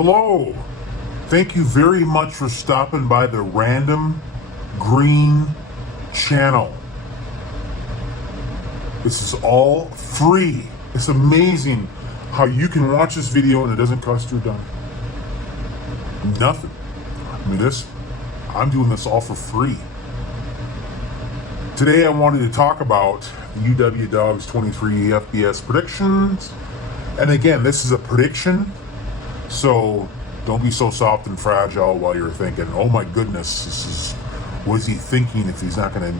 Hello. Thank you very much for stopping by the Random Green channel. This is all free. It's amazing how you can watch this video and it doesn't cost you a dime. Nothing. I mean, I'm doing this all for free. Today I wanted to talk about the UW Dogs 23 FBS predictions. And again, this is a prediction, so don't be so soft and fragile while you're thinking, oh my goodness, what is he thinking if he's not going to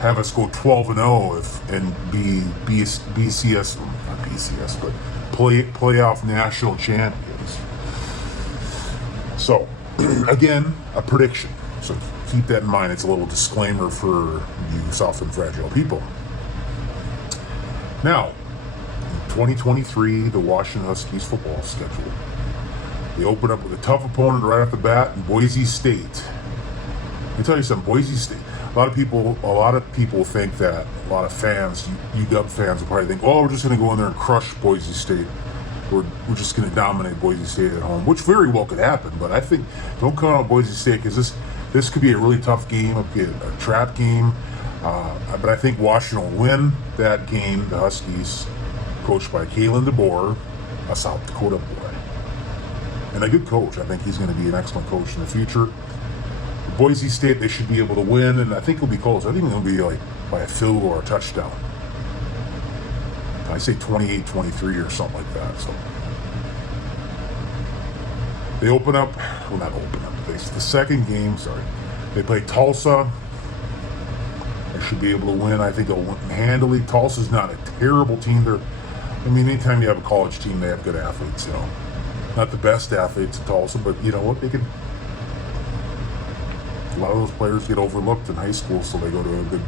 have us go 12-0 and be BCS, not BCS, but playoff national champions. So again, a prediction. So keep that in mind. It's a little disclaimer for you soft and fragile people. Now, in 2023, the Washington Huskies football schedule. They open up with a tough opponent right off the bat in Boise State. Let me tell you something, Boise State. A lot of people think that, a lot of fans, UW fans will probably think, oh, we're just going to go in there and crush Boise State. We're just going to dominate Boise State at home, which very well could happen. But I think don't count out Boise State because this could be a really tough game. It could be a trap game. But I think Washington will win that game. The Huskies, coached by Kalen DeBoer, a South Dakota boy, and a good coach. I think he's going to be an excellent coach in the future. Boise State, they should be able to win, and I think it'll be close. I think it'll be like by a field goal or a touchdown. I say 28-23 or something like that. So they open up, well, not open up. The second game, they play Tulsa. They should be able to win. I think they'll win handily. Tulsa's not a terrible team. Anytime you have a college team, they have good athletes. Not the best athletes in Tulsa, but you know what? They can. A lot of those players get overlooked in high school, so they go to a good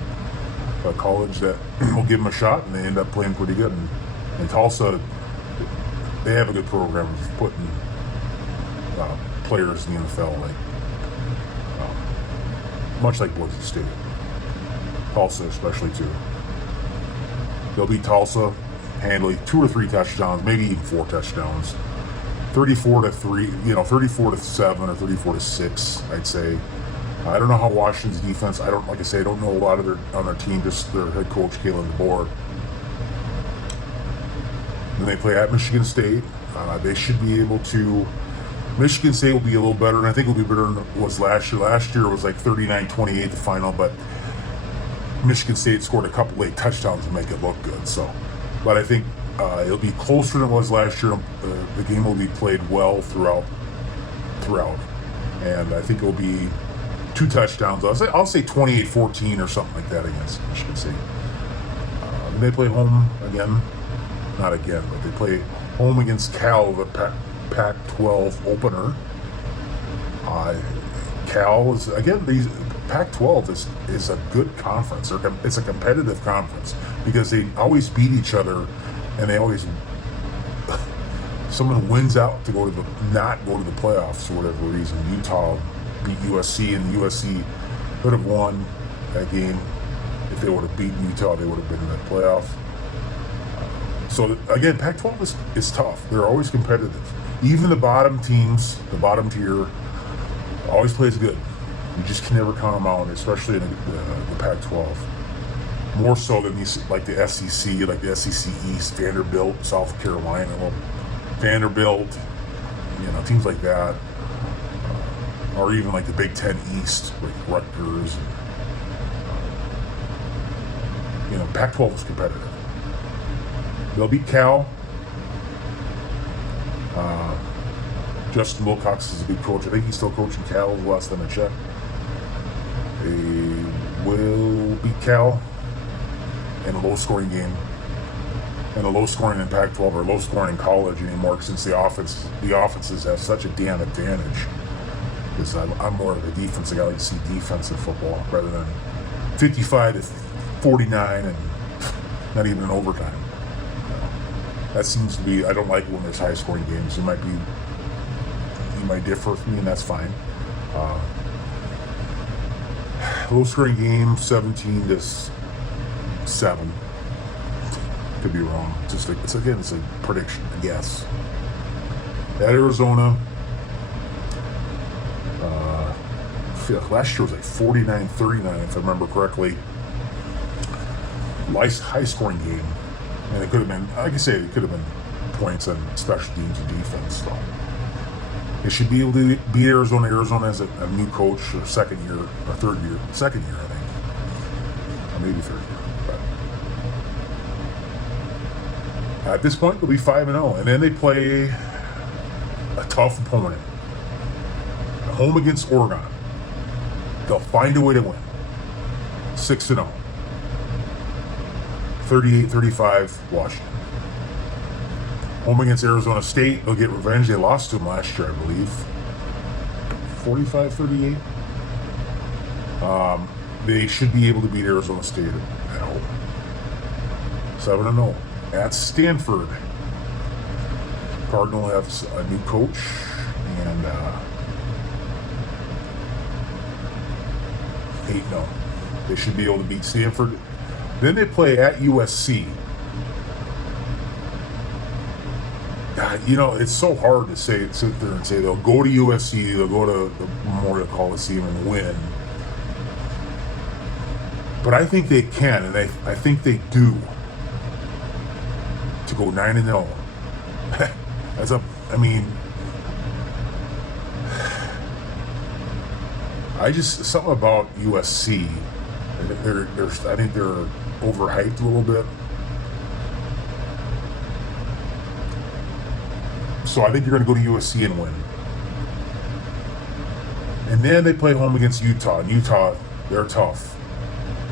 college that will give them a shot, and they end up playing pretty good. And Tulsa, they have a good program of putting players in the NFL, much like Boise State. Tulsa especially too. They'll beat Tulsa handily, 2 or 3 touchdowns, maybe even 4 touchdowns. 34-3, 34-7 or 34-6, I'd say. I don't know how Washington's defense. I don't know a lot of on their team. Just their head coach Kalen DeBoer. Then they play at Michigan State. They should be able to. Michigan State will be a little better, and I think it'll be better than it was last year. Last year was like 39-28 the final, but Michigan State scored a couple late touchdowns to make it look good. But I think it'll be closer than it was last year. The game will be played well throughout, and I think it'll be 2 touchdowns. I'll say 28-14 or something like that against Michigan State. Then they play home again. Not again, but they play home against Cal, the Pac-12 opener. Cal is, again, Pac-12 is a good conference. It's a competitive conference because they always beat each other, and they always someone wins out to not go to the playoffs for whatever reason. Utah beat USC, and USC could have won that game. If they would have beaten Utah, they would have been in the playoff. So again, Pac-12 is tough. They're always competitive. Even the bottom teams, the bottom tier, always plays good. You just can never count them out, especially in the Pac-12. More so than like the SEC, like the SEC East, Vanderbilt, South Carolina, Vanderbilt, teams like that. Or even like the Big Ten East, like Rutgers. Pac-12 is competitive. They'll beat Cal. Justin Wilcox is a good coach. I think he's still coaching Cal the last time I checked. They will beat Cal in a low-scoring game. And a low-scoring in Pac-12 or low-scoring in college anymore, since the offenses have such a damn advantage. Because I'm more of a defensive guy. I like to see defensive football rather than 55-49 and not even in overtime. That seems to be. I don't like it when there's high-scoring games. You might differ with me, and that's fine. Low-scoring game, 17-7. Could be wrong. It's a prediction, a guess. at Arizona. Last year was like 49-39, if I remember correctly. Nice high-scoring game, and it could have been, like I say, it could have been points on special teams and defense. So they should be able to beat Arizona. Arizona has a new coach, or second year, I think, or maybe third year. But at this point, they'll be 5-0, and then they play a tough opponent, home against Oregon. They'll find a way to win. 6-0. 38-35 Washington. Home against Arizona State, they'll get revenge. They lost to them last year, I believe. 45-38. They should be able to beat Arizona State at home. 7-0. At Stanford, Cardinal has a new coach, and 8-0. They should be able to beat Stanford. Then they play at USC. God, you know, it's so hard to sit there and say they'll go to USC, they'll go to the Memorial Coliseum and win. But I think they can, and I think they do. To go 9-0. Something about USC. I think they're overhyped a little bit. So I think you're going to go to USC and win. And then they play home against Utah. And Utah, they're tough.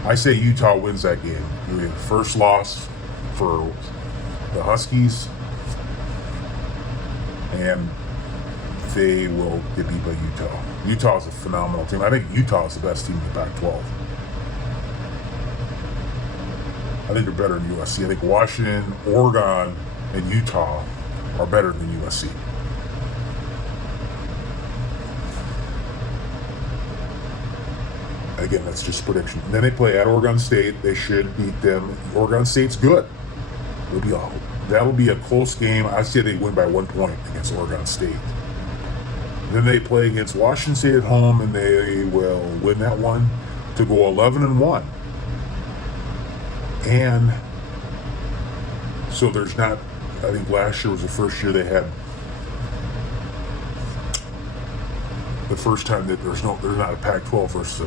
I say Utah wins that game. You get the first loss for the Huskies, and they will get beat by Utah. Utah is a phenomenal team. I think Utah is the best team in the Pac-12. I think they're better than USC. I think Washington, Oregon, and Utah are better than USC. Again, that's just prediction. Then they play at Oregon State. They should beat them. Oregon State's good. That'll be a close game. I say they win by 1 point against Oregon State. Then they play against Washington State at home, and they will win that one to go 11-1. And so there's not. I think last year was the first year they had the first time that there's not a Pac-12 versus a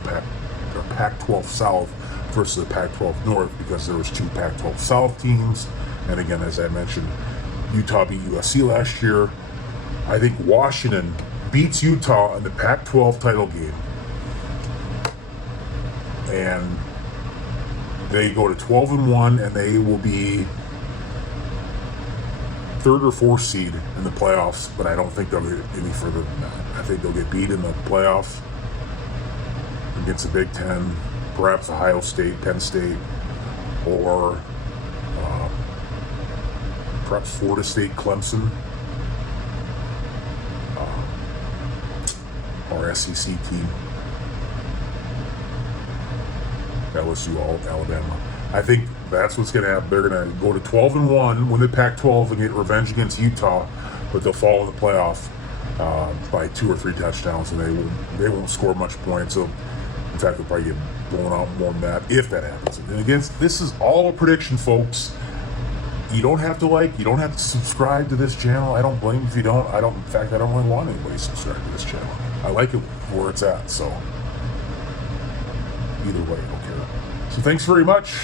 Pac-12 South versus a Pac-12 North, because there was 2 Pac-12 South teams. And again, as I mentioned, Utah beat USC last year. I think Washington beats Utah in the Pac-12 title game, and they go to 12-1, and they will be 3rd or 4th seed in the playoffs. But I don't think they'll get any further than that. I think they'll get beat in the playoffs against the Big Ten, perhaps Ohio State, Penn State, or perhaps Florida State, Clemson, or SEC team, LSU, Alabama. I think that's what's going to happen. They're going to go to 12-1, win the Pac-12, and get revenge against Utah, but they'll fall in the playoff by 2 or 3 touchdowns, and they won't score much points. So, in fact, they'll probably get blown out more than that if that happens. And again, this is all a prediction, folks. You don't have to subscribe to this channel. I don't blame you if you don't. In fact, I don't really want anybody to subscribe to this channel. I like it where it's at, so either way, I don't care. So thanks very much.